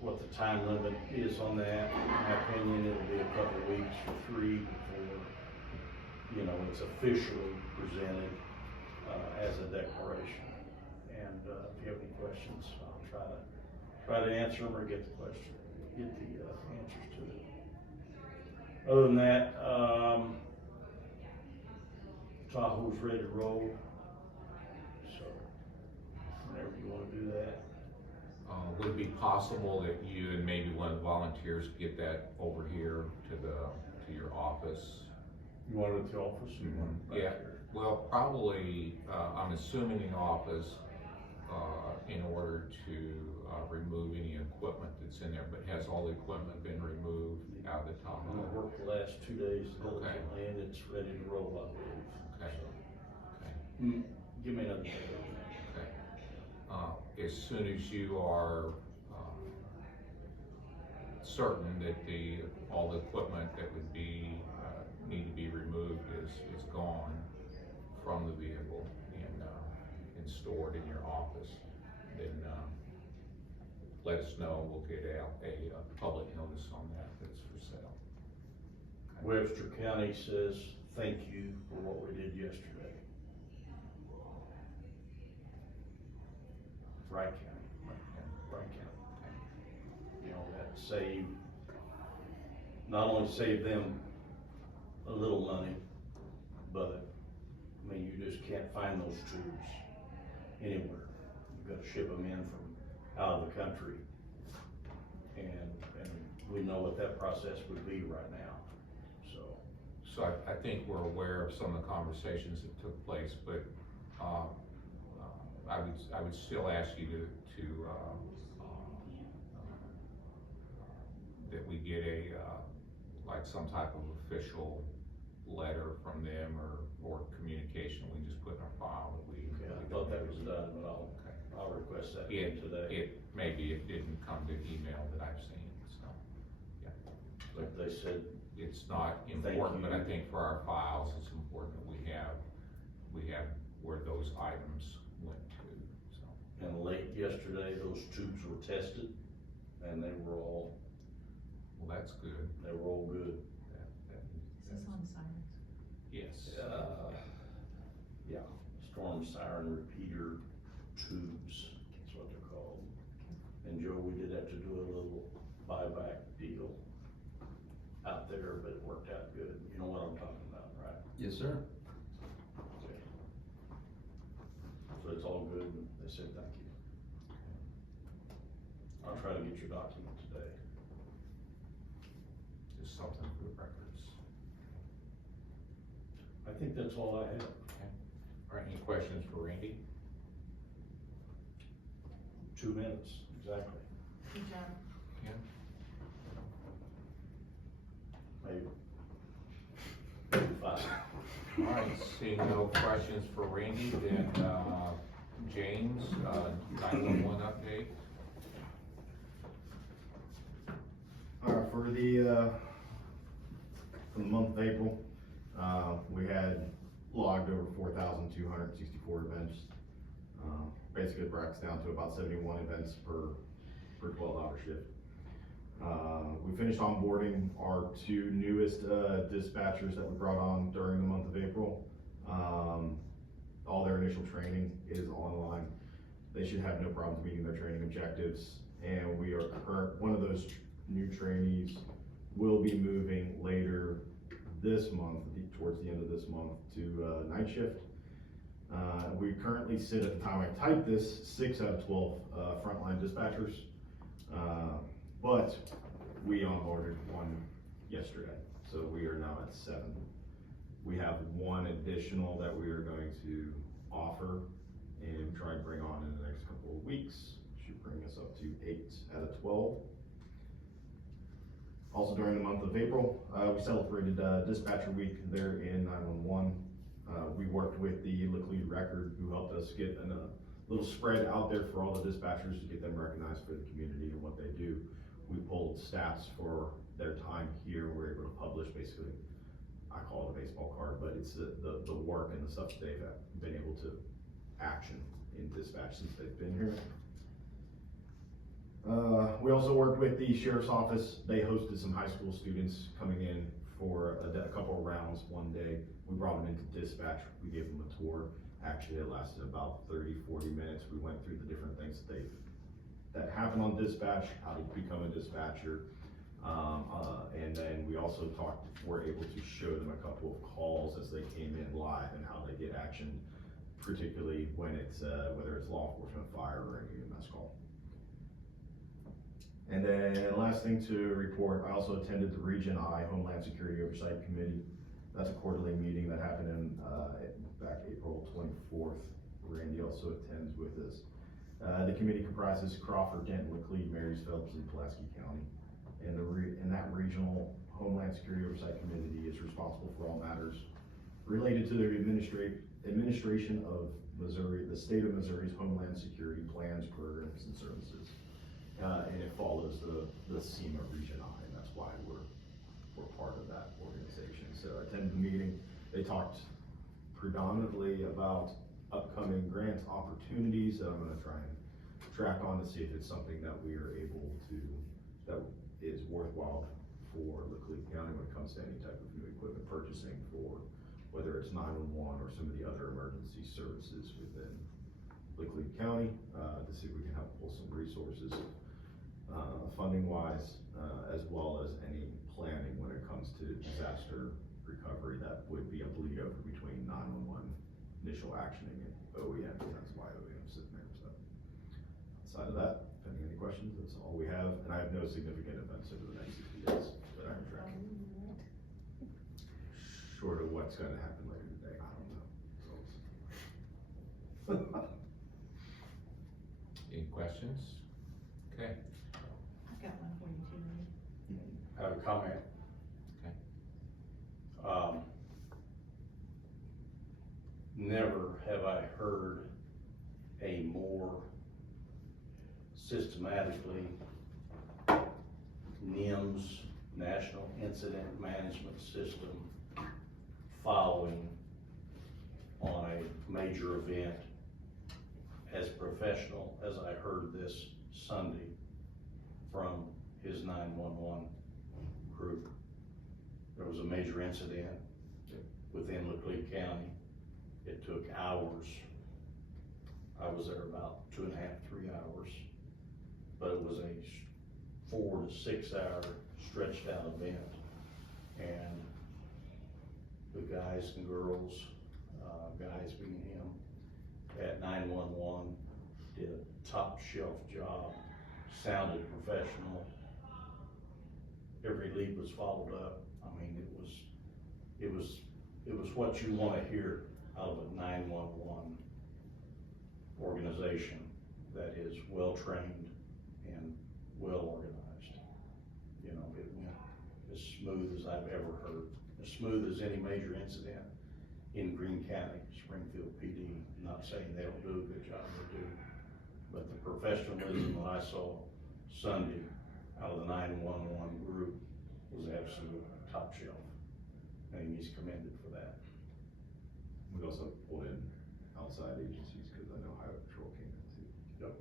what the time limit is on that. In my opinion, it'll be a couple of weeks for 3 before, you know, it's officially presented as a declaration. And if you have any questions, I'll try to answer them or get the answers to it. Other than that, Tahoe's ready to roll. So whenever you want to do that. Would it be possible that you and maybe one of the volunteers get that over here to your office? You want it at the office? You want it right Yeah, here? well, probably, I'm assuming in the office, in order to remove any equipment that's in there, but has all the equipment been removed out of the top? I'm gonna work the last 2 days diligently, and it's ready to roll, I believe. Okay. So, Okay. Give me another day. Okay. As soon as you are certain that all the equipment that would be need to be removed is gone from the vehicle and stored in your office, then let us know. We'll get out a public notice on that's for sale. Okay. Webster County says, thank you for what we did yesterday. Wright County. You know, that saved not only save them a little money, but, I mean, you just can't find those tubes anywhere. You've gotta ship them in from out of the country. And we know what that process would be right now, so. So I think we're aware of some of the conversations that took place, but, I would still ask you to that we get like some type of official letter from them or communication we just put in our file that we. Yeah, I thought that was done, but I'll request that today. Maybe it didn't come to email that I've seen, so, yeah. But they said, It's not Thank important, but I you. think for our files, it's important that we have where those items went to, so. and late yesterday, those tubes were tested, and they were all Well, that's good. good. Is this on sirens? Yes. Yeah, storm siren repeater tubes, that's what they're called. And Joe, we did have to do a little buyback deal out there, but it worked out good. You know what I'm talking about, right? Yes, sir. Okay. So it's all good, and they said thank you. I'll try to get your document today. Just something for the records. I think that's all I have. All right, any questions for Randy? 2 minutes, exactly. Good job. Yeah. Maybe 5. All right, seeing no questions for Randy, then, James, 911 update. For the month of April, we had logged over 4,264 events. Basically it breaks down to about 71 events per 12-hour shift. We finished onboarding our 2 newest dispatchers that we brought on during the month of April. All their initial training is online. They should have no problems meeting their training objectives. And we are one of those new trainees will be moving later this month, towards the end of this month, to night shift. We currently sit at the time I type this, 6 out of 12 frontline dispatchers, but we onboarded 1 yesterday, so we are now at 7. We have 1 additional that we are going to offer and try and bring on in the next couple of weeks. Should bring us up to 8 out of 12. Also during the month of April, we celebrated Dispatcher Week there in 911. We worked with the Laclede Record, who helped us get a little spread out there for all the dispatchers to get them recognized for the community and what they do. We pulled stats for their time here. We're able to publish basically, I call it a baseball card, but it's the work and the stuff that they've been able to action in dispatch since they've been here. We also worked with the Sheriff's Office. They hosted some high school students coming in for a couple of rounds one day. We brought them into dispatch. We gave them a tour. Actually, it lasted about 30-40 minutes. We went through the different things that happen on dispatch, how to become a dispatcher. And then we also were able to show them a couple of calls as they came in live and how they get action, particularly when it's, whether it's law enforcement, fire, or an EMS call. And then last thing to report, I also attended the Region I Homeland Security Oversight Committee. That's a quarterly meeting that happened back April 24th. Randy also attends with us. The committee comprises Crawford, Denton, Laclede, Marys, Phelps, and Pulaski County. And that regional Homeland Security Oversight Committee is responsible for all matters related to the administration of Missouri, the state of Missouri's Homeland Security plans, programs, and services. And it follows the SEMA Region I, and that's why we're part of that organization. So I attended the meeting. They talked predominantly about upcoming grant opportunities that I'm going to try and track on to see if it's something that we are able to, that is worthwhile for Laclede County when it comes to any type of new equipment purchasing for whether it's 911 or some of the other emergency services within Laclede County, to see if we can help pull some resources funding wise, as well as any planning when it comes to disaster recovery. That would be a bleed over between 911 initial actioning and OEM, and that's why OEM's sitting there, so. Outside of that, pending any questions, that's all we have, and I have no significant events over the next 60 days that I'm tracking. Short of what's gonna happen later today, I don't know. So Any questions? Okay, I've got one for you too, Lee. I have a comment. Okay. Never have I heard a more systematically NIMS, National Incident Management System, following on a major event as professional as I heard this Sunday from his 911 group. There was a major incident within Laclede County. It took hours. I was there about 2.5, 3 hours, but it was a 4 to 6 hour stretched out event. And the guys and girls, guys being him, at 911 did a top shelf job, sounded professional. Every lead was followed up. I mean, it was what you want to hear out of a 911 organization that is well trained and well organized. You know, it went as smooth as I've ever heard, as smooth as any major incident in Greene County, Springfield PD. I'm not saying they don't do a good job, they do, but the professionalism that I saw Sunday out of the 911 group was absolute top shelf, and he's commended for that. we also pulled in outside agencies, cause I know Highway Patrol came in too. Yep.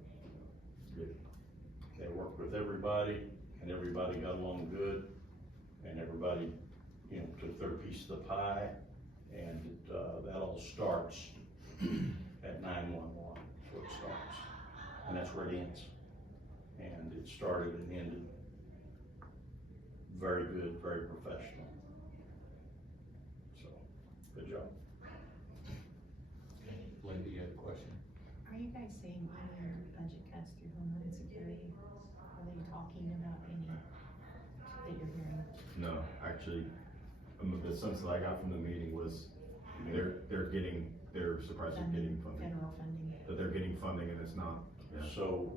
Good. They worked with everybody, and everybody got along good, and everybody, you know, took their piece of the pie, and that all starts at 911. That's where it starts, and that's where it ends. And it started and ended very good, very professional. So, good job. Linda, you had a question? Are you guys seeing any budget cuts through Homeland Security? Are they talking about any that you're hearing? No, actually, the sense that I got from the meeting was they're surprised they're getting funding. Federal funding. That they're getting funding and it's not, yeah. So,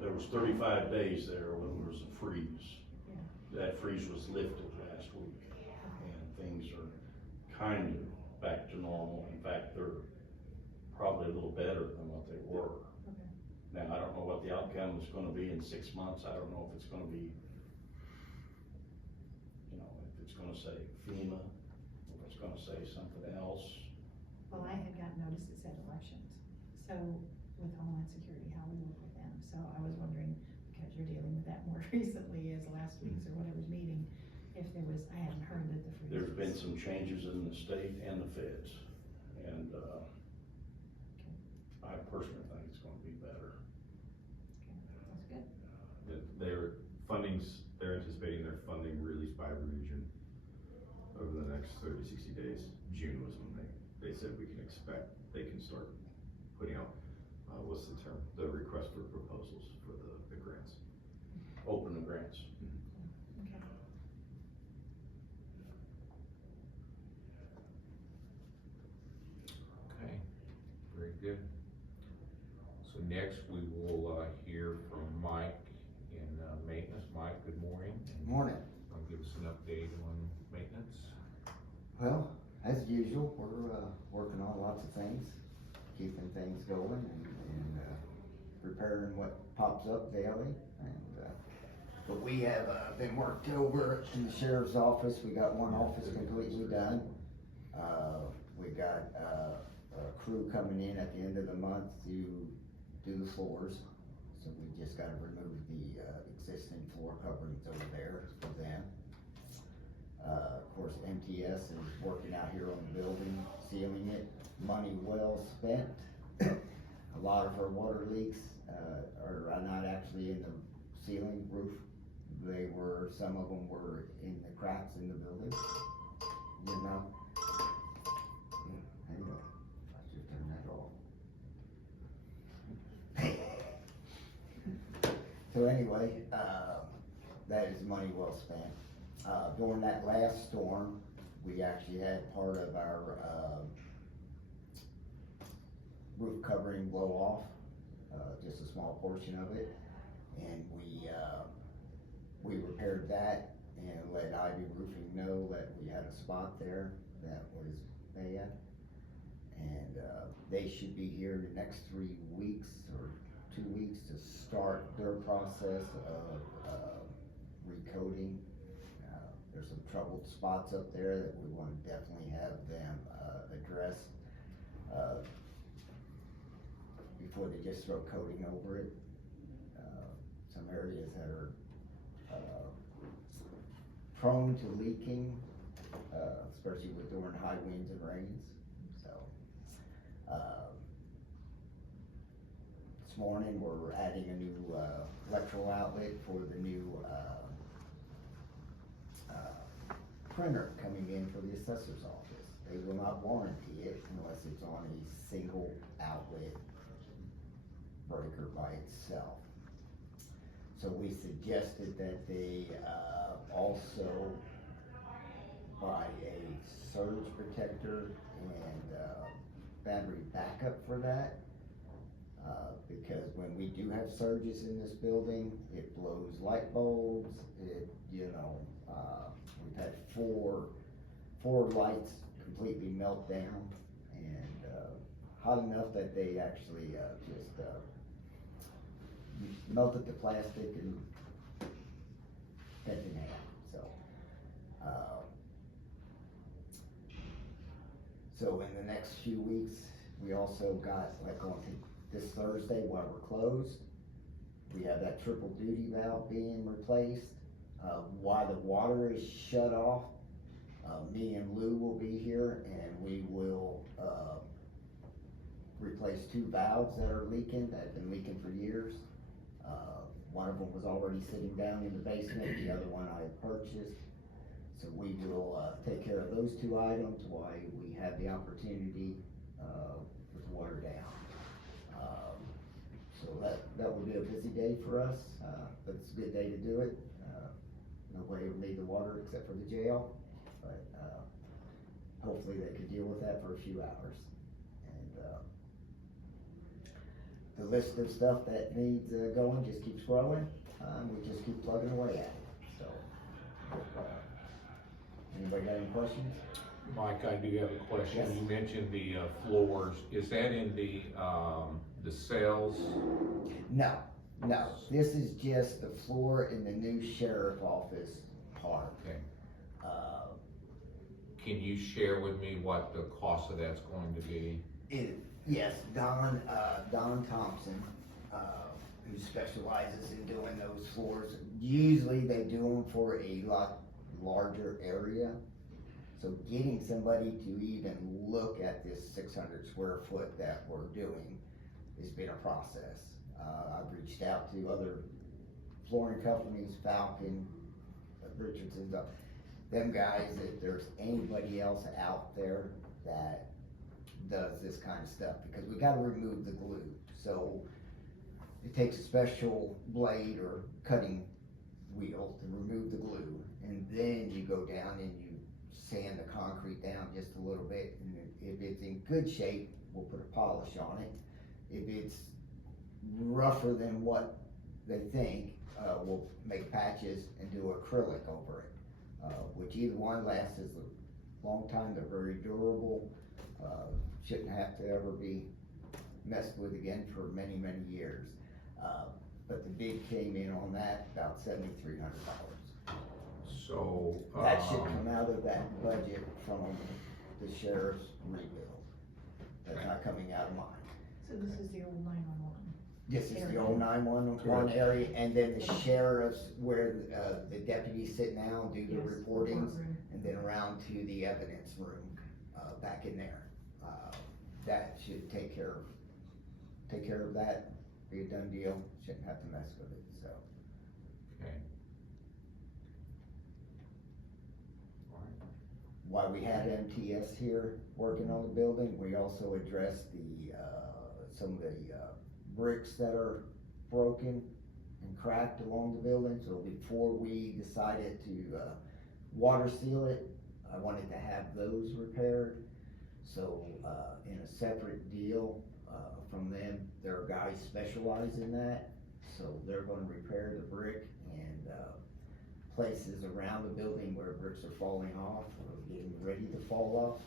there was 35 days there when there was a freeze. Yeah. That freeze was lifted last week, and things are kind of back to normal. In fact, they're probably a little better than what they were. Okay. Now, I don't know what the outcome is gonna be in 6 months. I don't know if it's gonna be, you know, if it's gonna say FEMA, if it's gonna say something else. Well, I had gotten notice it said elections, so with Homeland Security, how we work with them, so I was wondering, because you're dealing with that more recently as last week's or whatever's meeting, if there was, I hadn't heard that the freeze. There's been some changes in the state and the feds, and, I personally think it's gonna be better. Okay, that's good. They're anticipating their funding released by region over the next 30, 60 days. June was when they said we can expect, they can start putting out, what's the term? The request for proposals for the grants. Open the grants. Okay. Okay, very good. So next we will hear from Mike in maintenance. Mike, good morning. Morning. Want to give us an update on maintenance? Well, as usual, we're working on lots of things, keeping things going and repairing what pops up daily. And but we have been worked over in the sheriff's office. We got one office completely done. We got a crew coming in at the end of the month to do the floors. So we just gotta remove the existing floor coverings over there for them. Of course, MTS is working out here on the building, sealing it, money well spent. A lot of our water leaks are not actually in the ceiling roof, some of them were in the cracks in the building, you know? Anyway, I should turn that off. So anyway, that is money well spent. During that last storm, we actually had part of our, roof covering blow off, just a small portion of it. And we repaired that and let Ivy Roofing know that we had a spot there that was bad. And, they should be here the next 3 weeks or 2 weeks to start their process of, recoating. There's some troubled spots up there that we want to definitely have them, address, before they just throw coating over it. Some areas that are, prone to leaking, especially during high winds and rains, so. This morning, we're adding a new, electrical outlet for the new, printer coming in for the assessor's office. They will not warranty it unless it's on a single outlet breaker by itself. So we suggested that they, also buy a surge protector and, battery backup for that. Because when we do have surges in this building, it blows light bulbs, we've had four lights completely melt down, and, hot enough that they actually, just, melted the plastic and bent in half, so. So in the next few weeks, we also got, like on this Thursday while we're closed, we have that triple duty valve being replaced. While the water is shut off, me and Lou will be here and we will, replace 2 valves that are leaking, that have been leaking for years. One of them was already sitting down in the basement, the other one I purchased. So we will, take care of those 2 items while we have the opportunity, with water down. So that will be a busy day for us, but it's a good day to do it. Nobody will need the water except for the jail, but, hopefully they could deal with that for a few hours. And, the list of stuff that needs, going just keeps growing, we just keep plugging away at it, so. Anybody got any questions? Mike, I do have a question. Yes. You mentioned the floors. Is that in the cells? No, this is just the floor in the new sheriff office part. Okay. Can you share with me what the cost of that's going to be? Yes, Don Thompson, who specializes in doing those floors. Usually they do them for a lot larger area. So getting somebody to even look at this 600 square foot that we're doing has been a process. I've reached out to other flooring companies, Falcon, Richardson, them guys, if there's anybody else out there that does this kind of stuff, because we gotta remove the glue. So it takes a special blade or cutting wheel to remove the glue, and then you go down and you sand the concrete down just a little bit, and if it's in good shape, we'll put a polish on it. If it's rougher than what they think, we'll make patches and do acrylic over it, which either one lasts a long time. They're very durable, shouldn't have to ever be messed with again for many, many years. But the bid came in on that about $7,300. So. That should come out of that budget from the sheriff's rebuild. That's not coming out of mine. So this is the old 911. This is the old 911 area, and then the sheriff's where, the deputies sit now and do the Yes, reportings, courtroom. and then around to the evidence room, back in there. That should take care of that, be a done deal, shouldn't have to mess with it, so. Okay. while we had MTS here working on the building, we also addressed the, some of the, bricks that are broken and cracked along the building. So before we decided to, water seal it, I wanted to have those repaired. So, in a separate deal, from them, there are guys specialized in that. So they're gonna repair the brick and, places around the building where bricks are falling off or getting ready to fall off.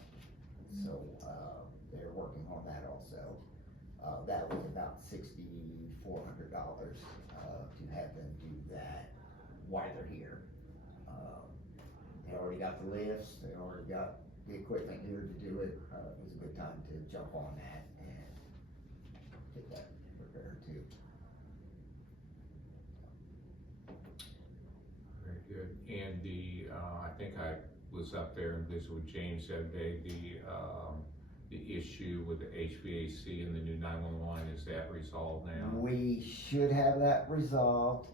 So, they're working on that also. That was about $6,400, to have them do that while they're here. They already got the lifts, they already got the equipment here to do it. It was a good time to jump on that and get that repaired too. Very good. And the, I think I was up there and visited with James the other day, the issue with the HVAC and the new 911, is that resolved now? We should have that resolved.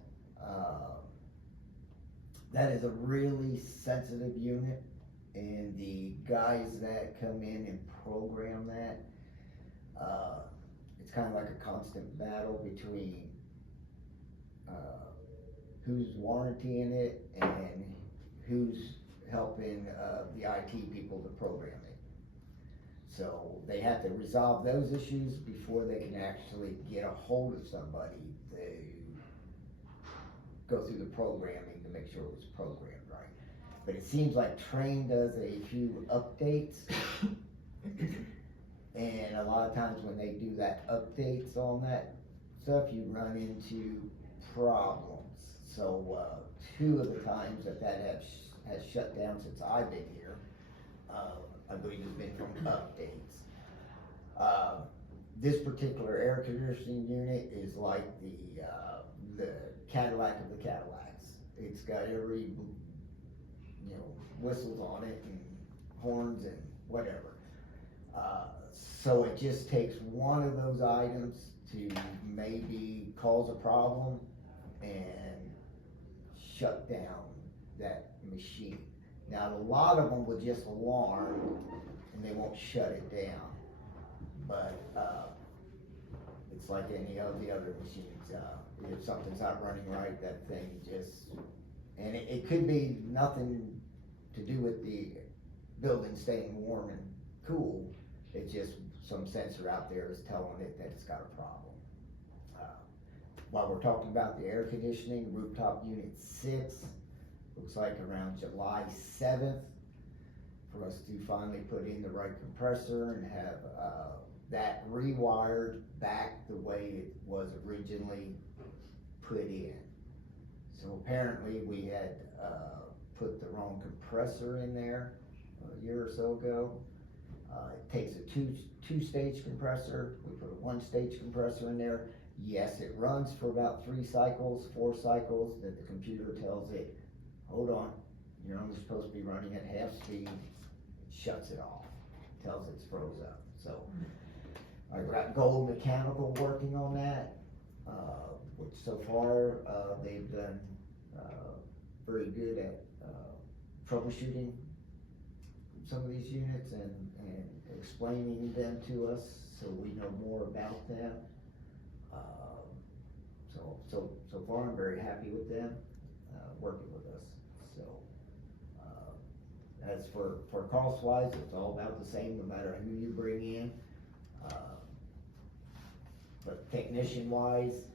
That is a really sensitive unit, and the guys that come in and program that, it's kind of like a constant battle between who's warrantying it and who's helping the IT people to program it. So they have to resolve those issues before they can actually get a hold of somebody to go through the programming to make sure it was programmed right. But it seems like Train does a few updates, and a lot of times when they do that updates on that stuff, you run into problems. So, 2 of the times that has shut down since I've been here, I believe has been from updates. This particular air conditioning unit is like the Cadillac of the Cadillacs. It's got every, whistles on it and horns and whatever. So it just takes one of those items to maybe cause a problem and shut down that machine. Now, a lot of them will just alarm and they won't shut it down. But, it's like any of the other machines. If something's not running right, that thing just, and it could be nothing to do with the building staying warm and cool. It's just some sensor out there is telling it that it's got a problem. While we're talking about the air conditioning, rooftop unit 6, looks like around July 7th for us to finally put in the right compressor and have that rewired back the way it was originally put in. So apparently we had put the wrong compressor in there a year or so ago. It takes a two-stage compressor. We put a 1-stage compressor in there. Yes, it runs for about 3 cycles, 4 cycles, then the computer tells it, hold on, you're only supposed to be running at half speed. It shuts it off, tells it's froze up. So I got Gold Mechanical working on that, which so far they've done very good at troubleshooting some of these units and explaining them to us so we know more about them. So far I'm very happy with them working with us. So as for cost wise, it's all about the same no matter who you bring in. But technician wise,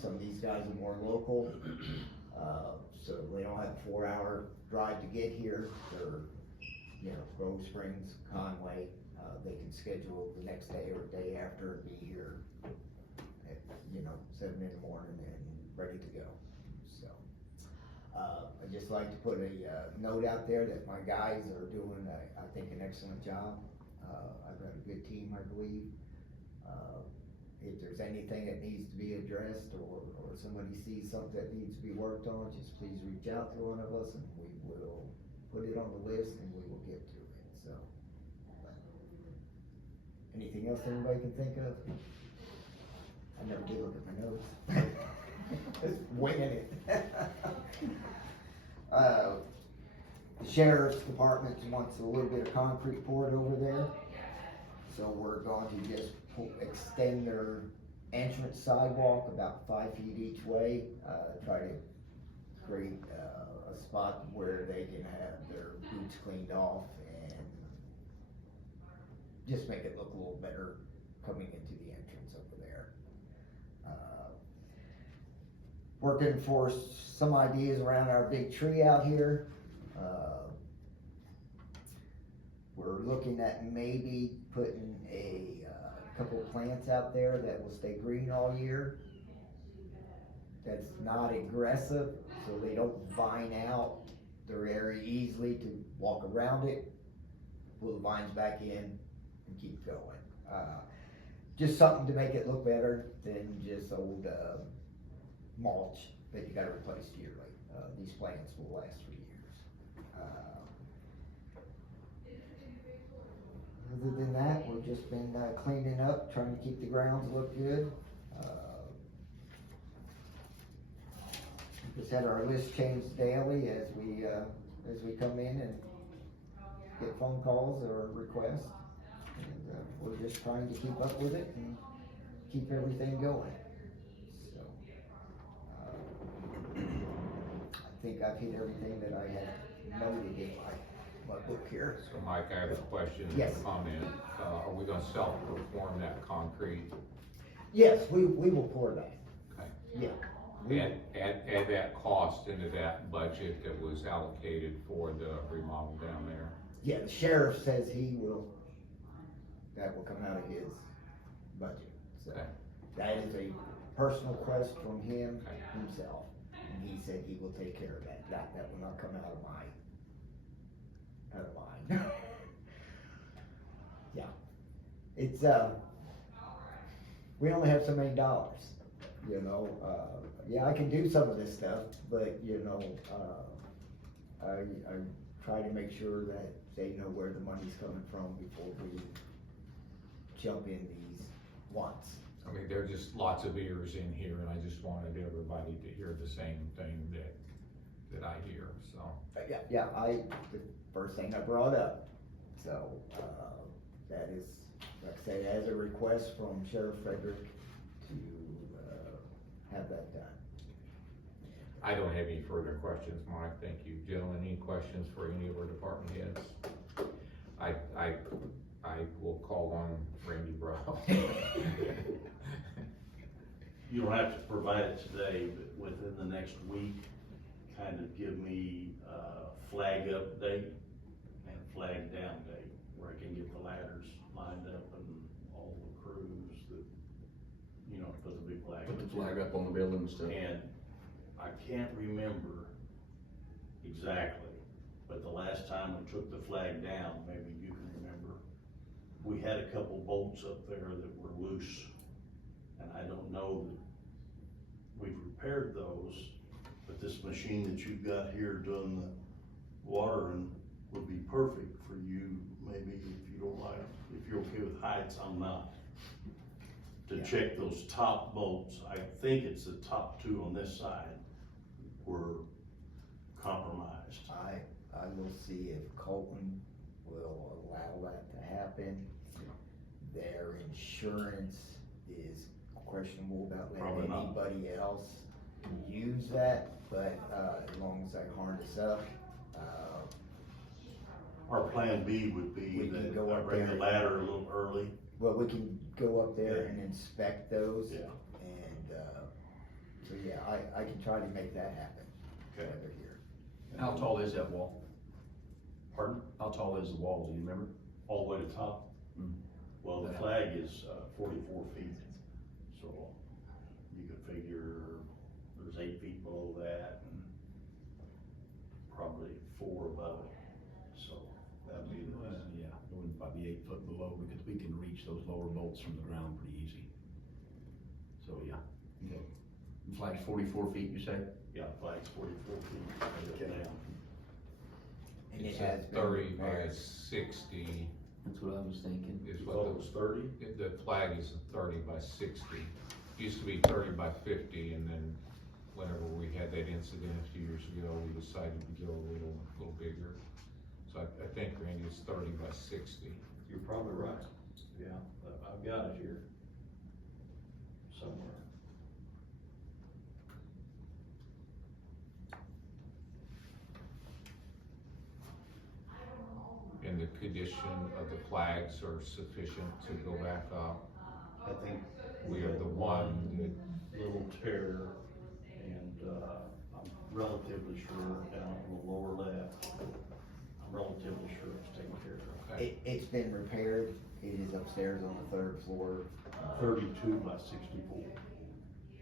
some of these guys are more local, so they don't have a 4-hour drive to get here. They're, Grove Springs, Conway, they can schedule the next day or day after and be here at, 7 in the morning and ready to go. So, I'd just like to put a note out there that my guys are doing, I think, an excellent job. I've got a good team, I believe. If there's anything that needs to be addressed or somebody sees something that needs to be worked on, just please reach out to one of us and we will put it on the list and we will get to it. So, anything else anybody can think of? I never did look at my notes. Just winging it. The sheriff's department wants a little bit of concrete poured over there. So we're going to just extend their entrance sidewalk about 5 feet each way, try to create a spot where they can have their boots cleaned off and just make it look a little better coming into the entrance over there. Working for some ideas around our big tree out here. We're looking at maybe putting a couple of plants out there that will stay green all year. That's not aggressive, so they don't vine out their area easily to walk around it. Pull the vines back in and keep going. Just something to make it look better than just old mulch that you gotta replace yearly. These plants will last for years. Other than that, we've just been cleaning up, trying to keep the grounds look good. Just had our list changed daily as we come in and get phone calls or requests. And we're just trying to keep up with it and keep everything going. So, I think I've hit everything that I had noted in my book here. So Mike, I have a question and Yes. a comment. Are we gonna self-perform that concrete? Yes, we will pour that. Okay. Yeah. Add that cost into that budget that was allocated for the remodel down there. Yeah, the sheriff says that will come out of his budget. So Okay. that is a personal request from him Okay. himself. And he said he will take care of that. That will not come out of mine. Yeah. It's, we only have so many dollars, you know, yeah, I can do some of this stuff, but you know, I try to make sure that they know where the money's coming from before we jump in these wants. I mean, there are just lots of ears in here, and I just wanted everybody to hear the same thing that I hear, so. Yeah, the first thing I brought up, so, that is, like I said, as a request from Sheriff Frederick to, have that done. I don't have any further questions, Mike, thank you. Gentlemen, any questions for any of our department heads? I will call on Randy Brown. You don't have to provide it today, but within the next week, kind of give me a flag up date and flag down date, where I can get the ladders lined up and all the crews that, you know, put the big flag. Put the flag up on the building and stuff. And I can't remember exactly, but the last time we took the flag down, maybe you can remember, we had a couple bolts up there that were loose. And I don't know that we've repaired those, but this machine that you've got here doing the watering would be perfect for you, maybe if you don't like, if you're okay with heights, I'm not. To check those top bolts, I think it's the top two on this side were compromised. I will see if Colton will allow that to happen. Their insurance is questionable about Probably letting not. anybody else use that, but, as long as I harness up, Our plan B would be We can that go I up bring the there. ladder a little early. well, we can go up there Yeah. and inspect those. Yeah. And, so yeah, I can try to make that happen. Okay. Over here. How tall is that wall? Pardon? How tall is the wall, do you remember? All the way to top? Mm. Well, the flag is 44 feet, so you could figure there's 8 feet below that and probably 4 above it, so that'd be the. Yeah, it would probably be 8 foot below, because we can reach those lower bolts from the ground pretty easy. So, yeah. Okay. The flag's 44 feet, you say? Yeah, flag's 44 feet Okay. down. And it It's has a been 30 by repaired. That's 60 what I was thinking. is Oh, it what was 30? the flag is a 30 by 60. Used to be 30 by 50, and then whenever we had that incident a few years ago, we decided to go a little bigger. So I think, Randy, it's 30 by 60. You're probably right. Yeah, I've got it here somewhere. And the condition of the flags are sufficient to go back up. I think We have the one little tear, and, I'm relatively sure down on the lower left, I'm relatively sure it's taken care of. It's been repaired, it is upstairs on the 3rd floor. 32 by 64.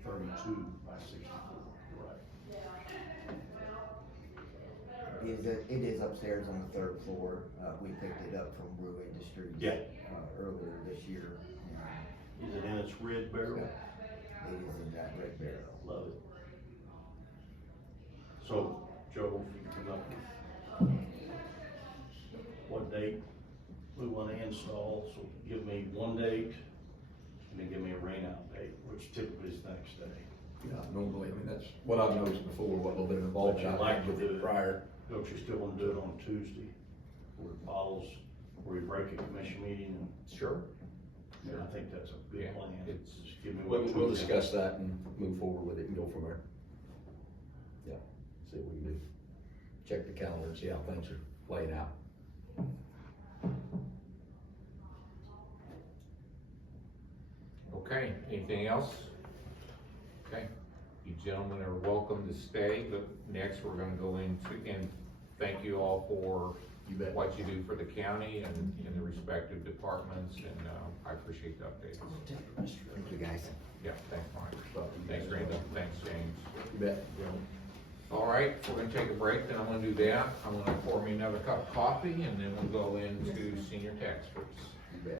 32 by 64, right. It is upstairs on the 3rd floor, we picked it up from Brew Industries. Yeah. Earlier this year. Is it in its red barrel? It is in that red barrel. Love it. So, Joe, if you come up with what date we wanna install, so give me one date, and then give me a rain out date, which typically is the next day. Yeah, normally, I mean, that's what I've noticed before, what little bit of involvement But you I've like had to with do it it. prior. Don't you still wanna do it on Tuesday, where it follows, where we break a commission meeting, and Sure. I think that's a good Yeah, plan. it's- Just give me We'll what Tuesday. discuss that and move forward with it and go from there. Yeah, see what we can do. Check the calendar and see how things are playing out. Okay, anything else? Okay, you gentlemen are welcome to stay, but next we're gonna go into, and thank you all for You bet. what you do for the county and the respective departments, and, I appreciate the updates. Thank you, guys. Yeah, thanks, Mike. Thanks, Randy. Thanks, James. You bet. All right, we're gonna take a break, then I'm gonna do that. I'm gonna pour me another cup of coffee, and then we'll go into senior tax rates. You bet.